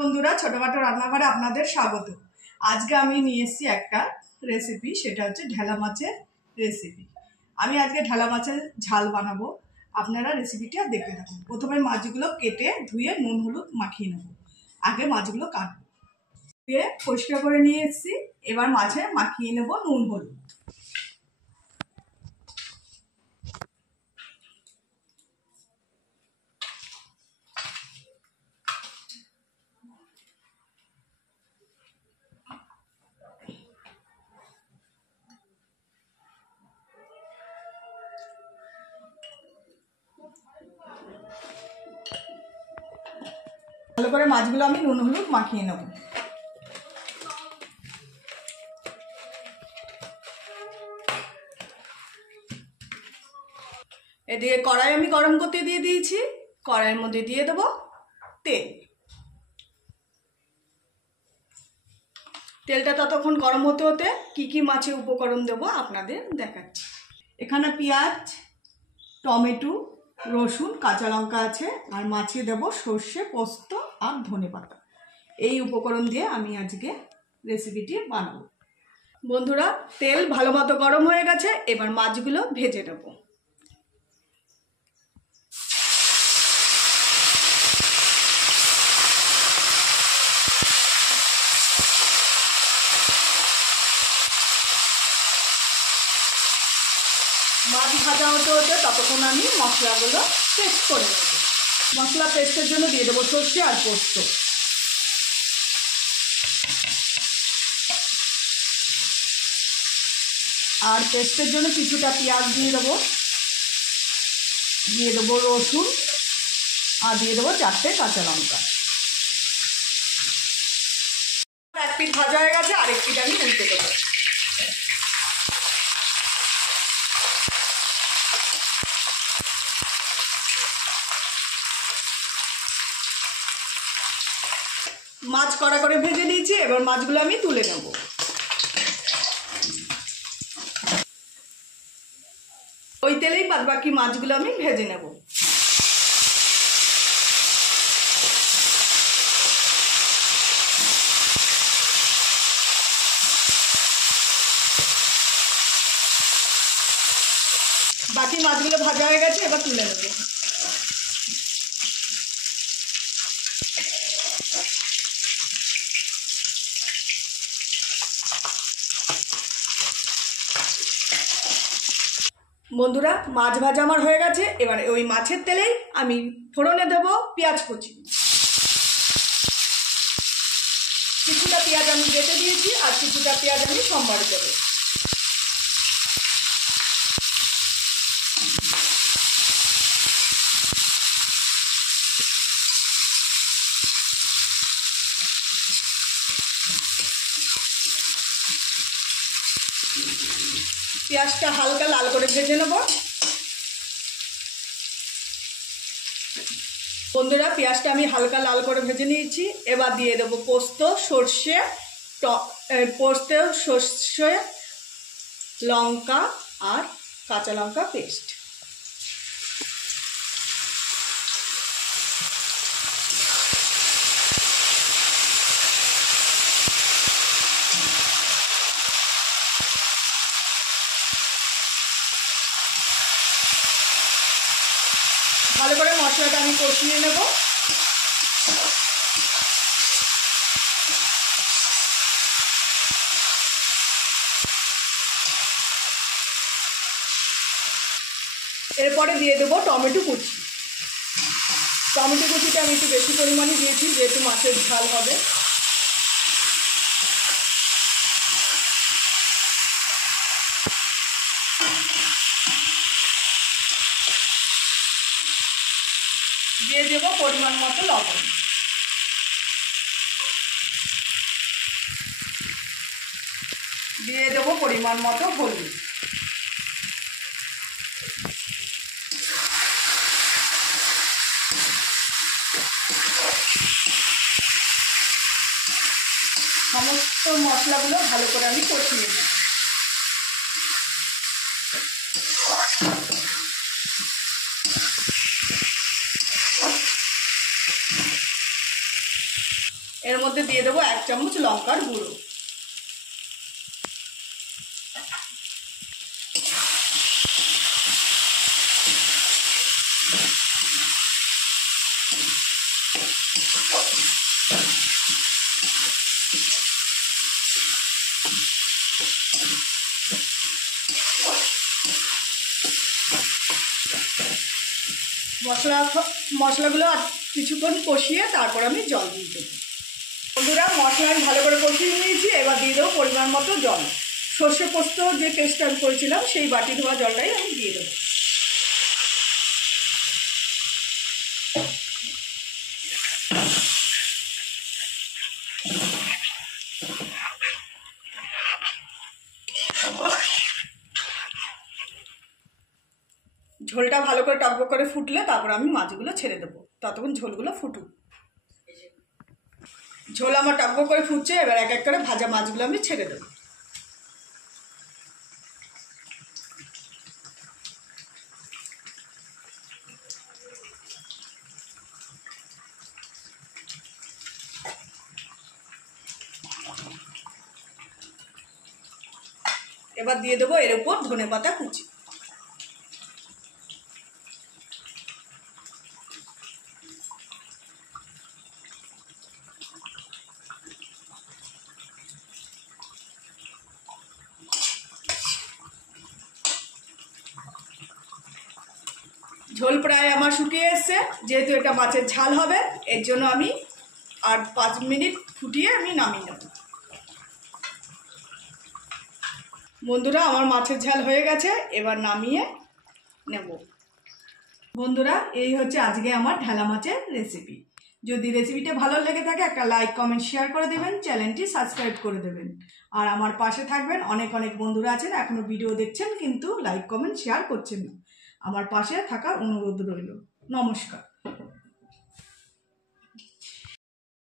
বন্ধুরা ছোটখাটো রান্নাঘরে আপনাদের স্বাগত। আজকে আমি নিয়ে এসেছি একটা রেসিপি, সেটা হচ্ছে ঢেলা মাছের রেসিপি। আমি আজকে ঢেলা মাছের ঝাল বানাবো, আপনারা রেসিপিটা দেখতে থাকুন। প্রথমে মাছগুলো কেটে ধুয়ে নুন হলুদ মাখিয়ে নেব। আগে মাছগুলো কাটবো, ধুয়ে পরিষ্কার করে নিয়ে এসেছি। এবার মাছে মাখিয়ে নেব নুন হলুদ। ভালো করে মাছগুলো আমি নুন হলুদ মাখিয়ে নেব। এদিকে কড়াই আমি গরম করতে দিয়ে দিয়েছি। কড়াইয়ের মধ্যে দিয়ে দেব তেল। তেলটা ততক্ষণ গরম হতে হতে কি কি মাছের উপকরণ দেব আপনাদের দেখাচ্ছি। এখানে পেঁয়াজ, টমেটো, রসুন, কাঁচা লঙ্কা আছে, আর মাছে দেব সর্ষে, পোস্ত আর ধনেপাতা। এই উপকরণ দিয়ে আমি আজকে রেসিপিটি বানাবো। বন্ধুরা, তেল ভালো মতো গরম হয়ে গেছে, এবার মাছগুলো ভেজে নেব। মাছ ভাজা হতে হতে ততক্ষণ আমি মশলাগুলো পেস্ট করে নেব। মশলা পেস্টের জন্য দিয়ে দেবো সর্ষে আর পোস্ত। আর পেস্টের জন্য কিছুটা পেঁয়াজ দিয়ে দেবো, দিয়ে দেবো রসুন, আর দিয়ে দেবো 4টে কাঁচা লঙ্কা। এক পিঠ ভাজা হয়ে গেছে, আরেক পিঠ আমি উল্টে দেবো। মাছ কড়া করে ভেজে নিয়েছি, এবার মাছগুলো আমি তুলে নেব। ওই তেলেই বাকি মাছগুলো আমি ভেজে নেব। বাকি মাছগুলো ভাজা হয়ে গেছে, এবার তুলে নেব। বন্ধুরা, মাছ ভাজা আমার হয়ে গেছে। এবার ওই মাছের তেলেই আমি ফোড়নে দেব পেঁয়াজ কুচি। কিছুটা পেঁয়াজ আমি বেটে দিয়েছি, আর কিছুটা পেঁয়াজ আমি সম্বারে দেবো। পেঁয়াজটা হালকা লাল করে ভেজে নেব। বন্ধুরা, পেঁয়াজটা আমি হালকা লাল করে ভেজে নিয়েছি। এবার দিয়ে দেবো পোস্ত, সর্ষে, সর্ষে, লঙ্কা আর কাঁচা লঙ্কা পেস্ট। ভালো করে মশলাটা আমি কষিয়ে নেব। এরপরে দিয়ে দেবো টমেটো কুচি। টমেটো কুচিটা আমি একটু বেশি পরিমাণে দিয়েছি, যেহেতু মাছের ঝাল হবে। দিয়ে দেবো পরিমাণ মতো লবণ। দিয়ে দেবো পরিমাণ মতো হলুদ। সমস্ত মশলাগুলো ভালো করে আমি কষিয়ে নেব। এর মধ্যে দিয়ে দেবো 1 চামচ লঙ্কার গুঁড়ো। মশলাগুলো কিছুক্ষণ কষিয়ে তারপর আমি জল দিয়ে দেবো। বন্ধুরা, মশলা আমি ভালো করে কষিয়ে নিয়েছি, এবার দিয়ে দেবো পরিমাণ মতো জল। সর্ষে পোস্ত যে পেস্ট আমি করেছিলাম সেই বাটি ধোয়া জলটাই আমি দিয়ে দেবো। ঝোলটা ভালো করে টকবক করে ফুটলে তারপর আমি মাছগুলো ছেড়ে দেবো, ততক্ষণ ঝোলগুলো ফুটুক। ঝোল আমার টকবক করে ফুটছে, এবার এক এক করে ভাজা মাছগুলো আমি ছেড়ে দেবো। এবার দিয়ে দেবো এর উপর ধনেপাতা কুচি। ঝোল প্রায় আমার শুকিয়ে এসছে, যেহেতু এটা মাছের ঝাল হবে এর জন্য আমি আর 5 মিনিট ফুটিয়ে আমি নামিয়ে নেব। বন্ধুরা, আমার মাছের ঝাল হয়ে গেছে, এবার নামিয়ে নেব। বন্ধুরা, এই হচ্ছে আজকে আমার ঢেলা মাছের রেসিপি। যদি রেসিপিটা ভালো লেগে থাকে একটা লাইক কমেন্ট শেয়ার করে দেবেন, চ্যানেলটি সাবস্ক্রাইব করে দেবেন, আর আমার পাশে থাকবেন। অনেক অনেক বন্ধুরা আছেন এখনো ভিডিও দেখছেন কিন্তু লাইক কমেন্ট শেয়ার করছেন না, আমার পাশে থাকার অনুরোধ রইল। নমস্কার।